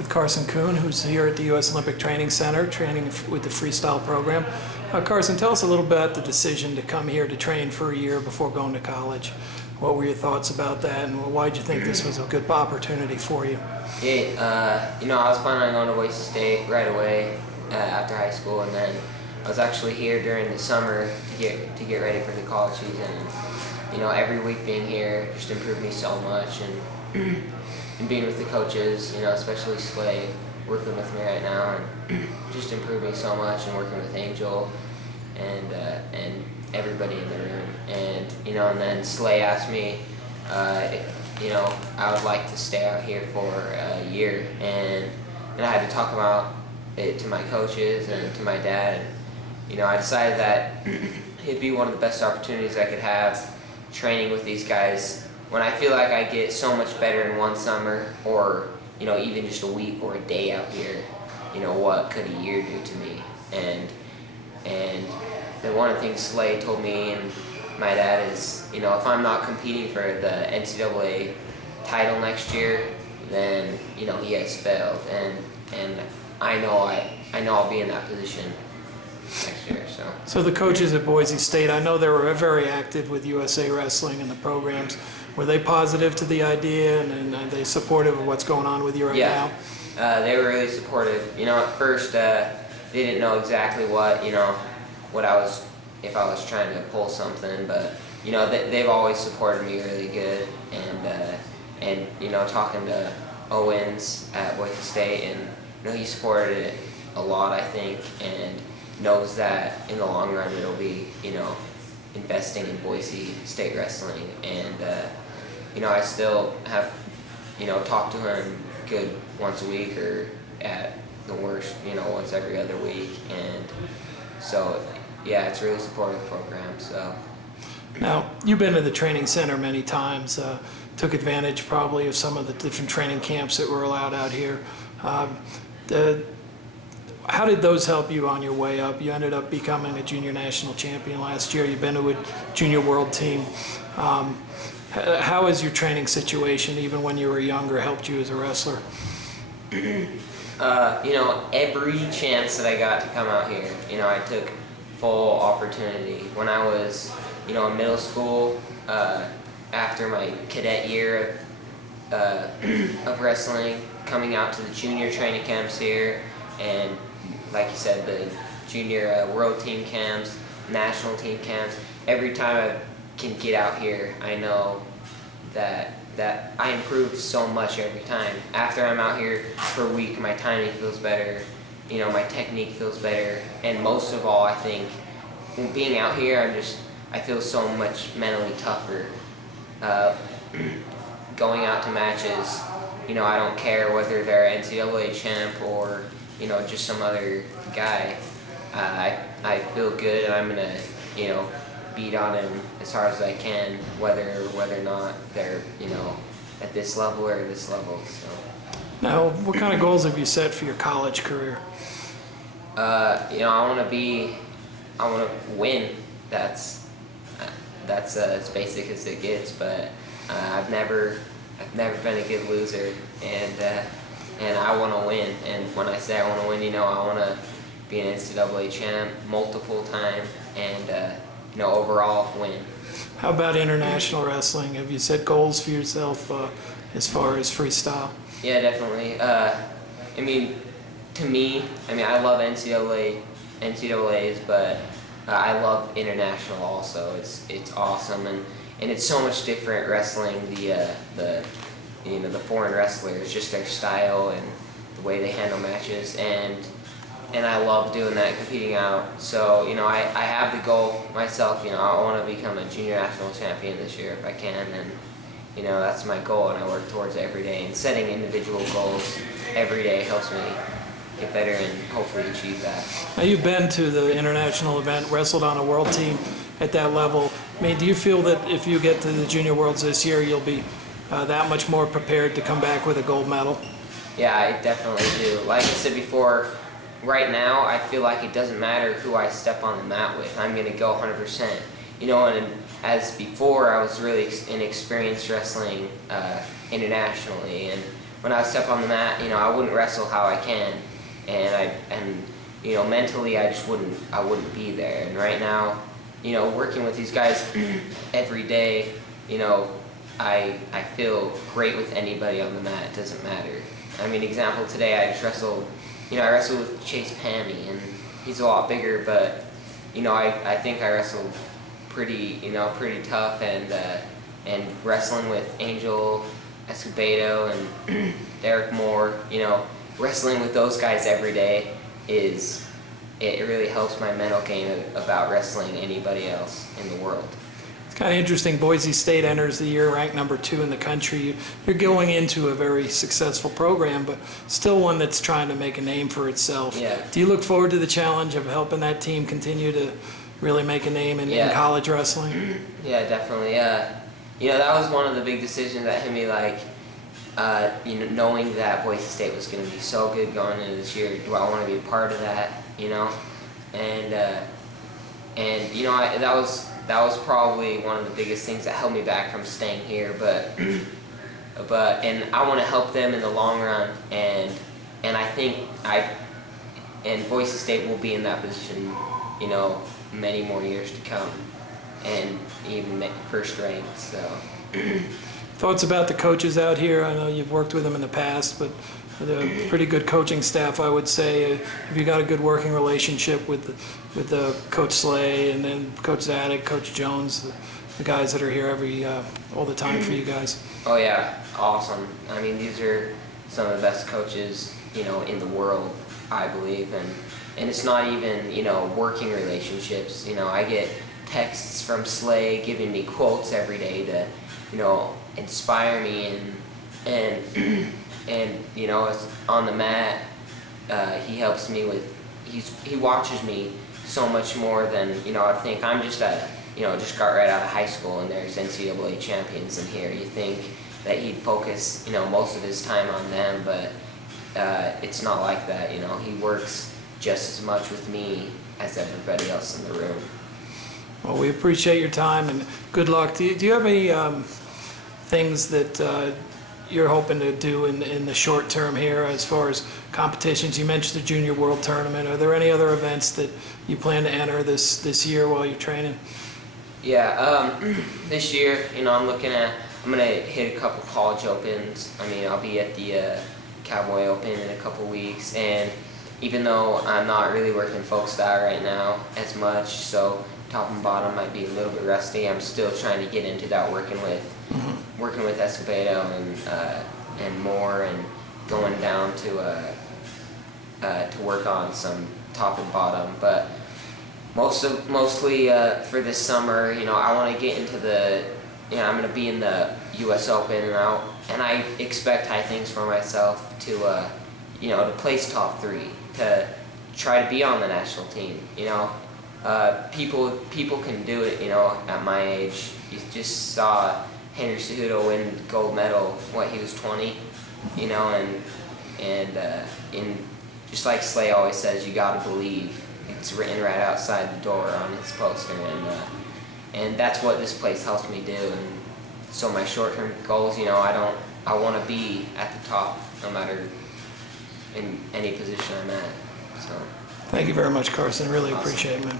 with Carson Kuhn, who's here at the U.S. Olympic Training Center, training with the freestyle program. Carson, tell us a little bit about the decision to come here to train for a year before going to college. What were your thoughts about that, and why did you think this was a good opportunity for you? Yeah, I was planning on going to Boise State right away after high school, and then I was actually here during the summer to get ready for the college season. And, every week being here just improved me so much, and being with the coaches, especially Slay, working with me right now, and just improved me so much, and working with Angel and everybody in the room. And and then Slay asked me if I would like to stay out here for a year, and I had to talk about it to my coaches and to my dad. And, I decided that it'd be one of the best opportunities I could have training with these guys when I feel like I get so much better in one summer, or even just a week or a day out here. What could a year do to me? And one of the things Slay told me and my dad is, if I'm not competing for the NCAA title next year, then he has failed, and I know I'll be in that position next year. So the coaches at Boise State, I know they were very active with USA Wrestling and the programs. Were they positive to the idea, and are they supportive of what's going on with you right now? Yeah, they were really supportive. At first they didn't know exactly what if I was trying to pull something, but they've always supported me really good, and talking to Owens at Boise State, and he supported it a lot, I think, and knows that in the long run it'll be investing in Boise State wrestling. And I still have talked to him good once a week, or at the worst once every other week, and so yeah, it's a really supportive program. So now, you've been to the training center many times, took advantage probably of some of the different training camps that were allowed out here. How did those help you on your way up? You ended up becoming a junior national champion last year. You've been to a junior world team. How has your training situation, even when you were younger, helped you as a wrestler? Every chance that I got to come out here, I took full opportunity. When I was, in middle school, after my cadet year of wrestling, coming out to the junior training camps here, and like you said, the junior world team camps, national team camps, every time I can get out here, I know that I improve so much every time. After I'm out here for a week, my timing feels better, my technique feels better, and most of all, I think, being out here, I feel so much mentally tougher. Going out to matches, I don't care whether they're NCAA champ or just some other guy. I feel good, and I'm gonna beat on him as hard as I can, whether or not they're at this level or this level. So now, what kind of goals have you set for your college career? I want to win. That's as basic as it gets. But I've never been a good loser, and I want to win. And when I say I want to win, I want to be an NCAA champ multiple times, and overall win. How about international wrestling? Have you set goals for yourself as far as freestyle? Yeah, definitely. To me, I love NCAAs, but I love international also. It's awesome, and it's so much different wrestling the foreign wrestlers, just their style and the way they handle matches, and I love doing that, competing out. So I have the goal myself. I want to become a junior national champion this year if I can, and that's my goal, and I work towards it every day. And setting individual goals every day helps me get better and hopefully achieve that. Now, you've been to the international event, wrestled on a world team at that level. Do you feel that if you get to the Junior Worlds this year, you'll be that much more prepared to come back with a gold medal? Yeah, I definitely do. Like I said before, right now I feel like it doesn't matter who I step on the mat with. I'm going to go 100%. And as before, I was really inexperienced wrestling internationally, and when I step on the mat, I wouldn't wrestle how I can, and mentally I wouldn't be there. And right now, working with these guys every day, I feel great with anybody on the mat. It doesn't matter. I mean, example today, I just wrestled. I wrestled with Chase Pammy, and he's a lot bigger, but I think I wrestled pretty tough, and wrestling with Angel Escobedo and Derek Moore, wrestling with those guys every day it really helps my mental game about wrestling anybody else in the world. It's kind of interesting. Boise State enters the year ranked number 2 in the country. You're going into a very successful program, but still one that's trying to make a name for itself. Yeah. Do you look forward to the challenge of helping that team continue to really make a name in college wrestling? Yeah, definitely. That was one of the big decisions that hit me, knowing that Boise State was going to be so good going into this year. Do I want to be a part of that? That was probably one of the biggest things that held me back from staying here. But I want to help them in the long run, and I think Boise State will be in that position, many more years to come, and even first ranked. So. Thoughts about the coaches out here? I know you've worked with them in the past, but they're a pretty good coaching staff, I would say. Have you got a good working relationship with Coach Slay and then Coach Zadig, Coach Jones, the guys that are here all the time for you guys? Oh yeah, awesome. I mean, these are some of the best coaches, in the world, I believe, and it's not even, working relationships. I get texts from Slay giving me quotes every day to, inspire me, and on the mat, he helps me with, he watches me so much more than, I think I'm just just got right out of high school and there's NCAA champions in here. You think that he'd focus, most of his time on them, but it's not like that. He works just as much with me as everybody else in the room. Well, we appreciate your time and good luck. Do you have any things that you're hoping to do in the short term here as far as competitions? You mentioned the Junior World Tournament. Are there any other events that you plan to enter this year while you're training? Yeah, this year, I'm going to hit a couple college opens. I mean, I'll be at the Cowboy Open in a couple weeks, and even though I'm not really working folk style right now as much, so top and bottom might be a little bit rusty, I'm still trying to get into that, working with Escobedo and Moore, and going down to work on some top and bottom. But mostly for this summer, I want to get into the, I'm going to be in the US Open, and I expect high things for myself to place top 3, to try to be on the national team. People can do it, at my age. You just saw Henry Cejudo win gold medal, he was 20, and just like Slay always says, you gotta believe. It's written right outside the door on his poster, and that's what this place helps me do. And so my short-term goals, I want to be at the top, no matter in any position I'm at. So. Thank you very much, Carson. Really Awesome. appreciate it, man.